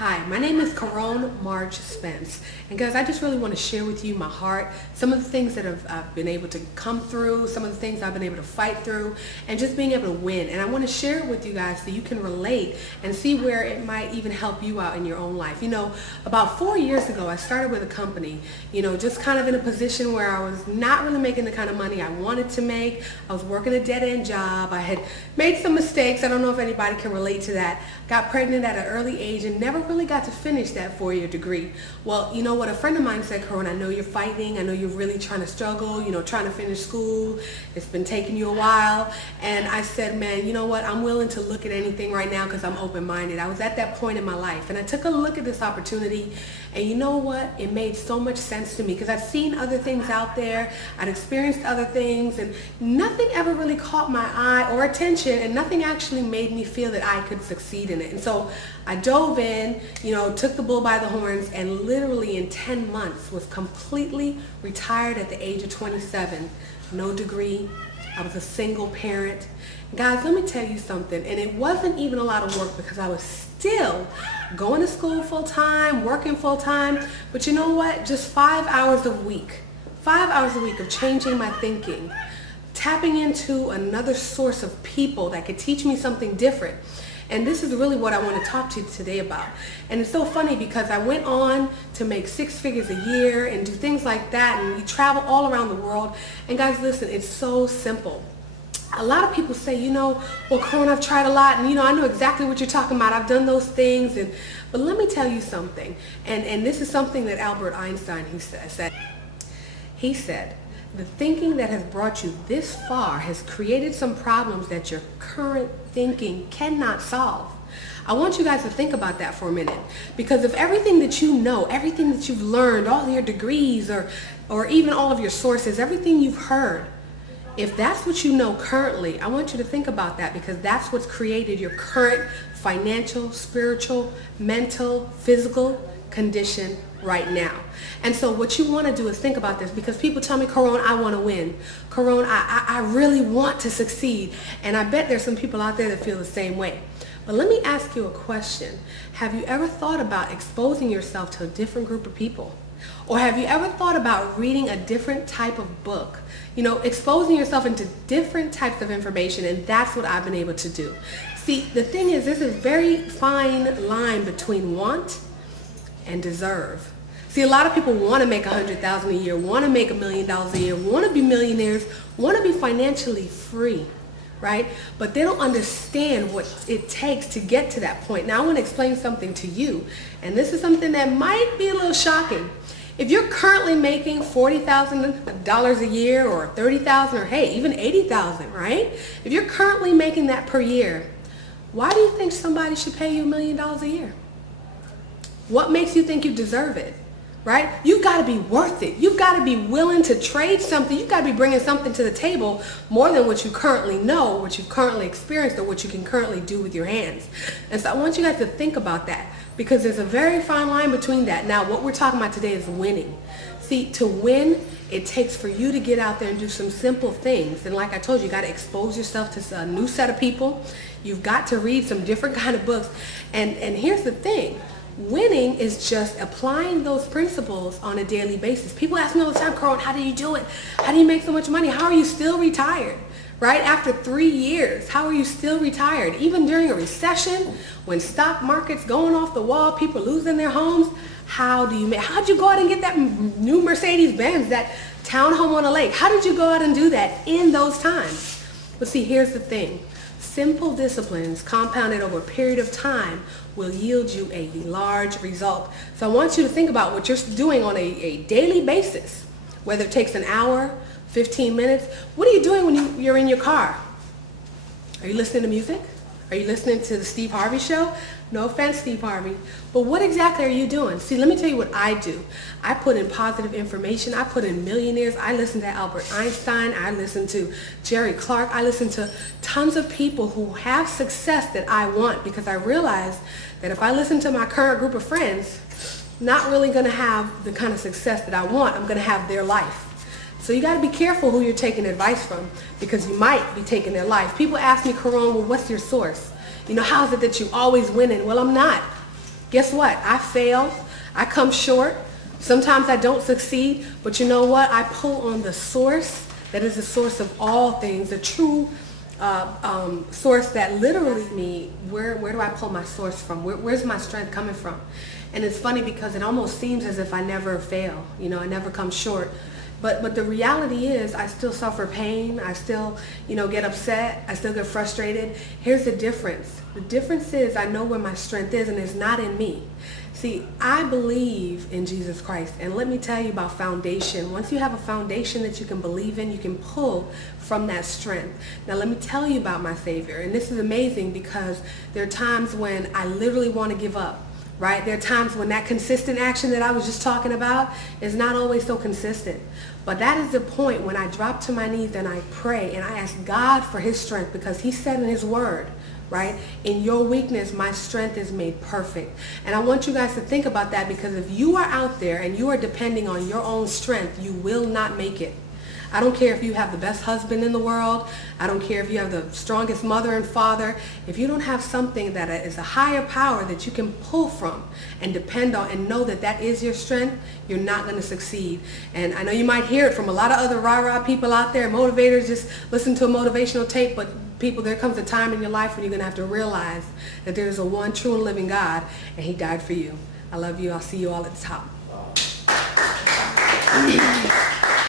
Hi, my name is Caron March Spence, and guys, I just really want to share with you my heart, some of the things that I've been able to come through, some of the things I've been able to fight through, and just being able to win. And I want to share it with you guys so you can relate and see where it might even help you out in your own life. You know, about 4 years ago, I started with a company, just kind of in a position where I was not really making the kind of money I wanted to make. I was working a dead-end job. I had made some mistakes. I don't know if anybody can relate to that. Got pregnant at an early age and never really got to finish that 4-year degree. Well, you know what? A friend of mine said, Caron, I know you're fighting. I know you're really trying to struggle, trying to finish school. It's been taking you a while. And I said, man, you know what? I'm willing to look at anything right now because I'm open-minded. I was at that point in my life and I took a look at this opportunity, and you know what? It made so much sense to me because I've seen other things out there. I'd experienced other things, and nothing ever really caught my eye or attention, and nothing actually made me feel that I could succeed in it. And so I dove in, took the bull by the horns, and literally in 10 months was completely retired at the age of 27. No degree. I was a single parent. Guys, let me tell you something, and it wasn't even a lot of work because I was still going to school full-time, working full-time, but you know what? Just 5 hours a week. 5 hours a week of changing my thinking, tapping into another source of people that could teach me something different. And this is really what I want to talk to you today about. And it's so funny because I went on to make 6 figures a year and do things like that, and we travel all around the world. And guys, listen, it's so simple. A lot of people say, well, Caron, I've tried a lot, and I know exactly what you're talking about. I've done those things, but let me tell you something. And this is something that Albert Einstein said. He said, the thinking that has brought you this far has created some problems that your current thinking cannot solve. I want you guys to think about that for a minute, because if everything that you know, everything that you've learned, all your degrees or even all of your sources, everything you've heard, if that's what you know currently, I want you to think about that, because that's what's created your current financial, spiritual, mental, physical condition right now. And so what you want to do is think about this, because people tell me, Caron, I want to win. Caron, I really want to succeed. And I bet there's some people out there that feel the same way. But let me ask you a question. Have you ever thought about exposing yourself to a different group of people? Or have you ever thought about reading a different type of book? Exposing yourself into different types of information, and that's what I've been able to do. See, the thing is, there's a very fine line between want and deserve. See, a lot of people want to make $100,000 a year, want to make $1 million a year, want to be millionaires, want to be financially free, right? But they don't understand what it takes to get to that point. Now, I want to explain something to you, and this is something that might be a little shocking. If you're currently making $40,000 a year, or $30,000, or hey, even $80,000, right? If you're currently making that per year, why do you think somebody should pay you $1 million a year? What makes you think you deserve it, right? You've got to be worth it. You've got to be willing to trade something. You've got to be bringing something to the table more than what you currently know, what you've currently experienced, or what you can currently do with your hands. And so I want you guys to think about that, because there's a very fine line between that. Now, what we're talking about today is winning. See, to win, it takes for you to get out there and do some simple things. And like I told you, you got to expose yourself to a new set of people. You've got to read some different kind of books. And here's the thing. Winning is just applying those principles on a daily basis. People ask me all the time, Caron, how do you do it? How do you make so much money? How are you still retired? Right? After 3 years, how are you still retired? Even during a recession, when stock market's going off the wall, people losing their homes, how'd you go out and get that new Mercedes-Benz, that townhome on a lake? How did you go out and do that in those times? But see, here's the thing. Simple disciplines compounded over a period of time will yield you a large result. So I want you to think about what you're doing on a daily basis, whether it takes an hour, 15 minutes. What are you doing when you're in your car? Are you listening to music? Are you listening to the Steve Harvey show? No offense, Steve Harvey. But what exactly are you doing? See, let me tell you what I do. I put in positive information. I put in millionaires. I listen to Albert Einstein. I listen to Jerry Clark. I listen to tons of people who have success that I want, because I realize that if I listen to my current group of friends, not really going to have the kind of success that I want. I'm going to have their life. So you got to be careful who you're taking advice from, because you might be taking their life. People ask me, Caron, well, what's your source? How is it that you always winning? Well, I'm not. Guess what? I fail. I come short. Sometimes I don't succeed. But you know what? I pull on the source that is the source of all things, the true source that literally me, where do I pull my source from? Where's my strength coming from? And it's funny because it almost seems as if I never fail. I never come short. But the reality is I still suffer pain. I still, get upset. I still get frustrated. Here's the difference. The difference is I know where my strength is, and it's not in me. See, I believe in Jesus Christ. And let me tell you about foundation. Once you have a foundation that you can believe in, you can pull from that strength. Now, let me tell you about my Savior. And this is amazing because there are times when I literally want to give up. Right? There are times when that consistent action that I was just talking about is not always so consistent. But that is the point when I drop to my knees and I pray and I ask God for his strength, because he said in his word, right, in your weakness, my strength is made perfect. And I want you guys to think about that, because if you are out there and you are depending on your own strength, you will not make it. I don't care if you have the best husband in the world. I don't care if you have the strongest mother and father. If you don't have something that is a higher power that you can pull from and depend on and know that that is your strength, you're not going to succeed. And I know you might hear it from a lot of other rah-rah people out there, motivators, just listen to a motivational tape, but people, there comes a time in your life when you're going to have to realize that there is a one true and living God, and he died for you. I love you. I'll see you all at the top.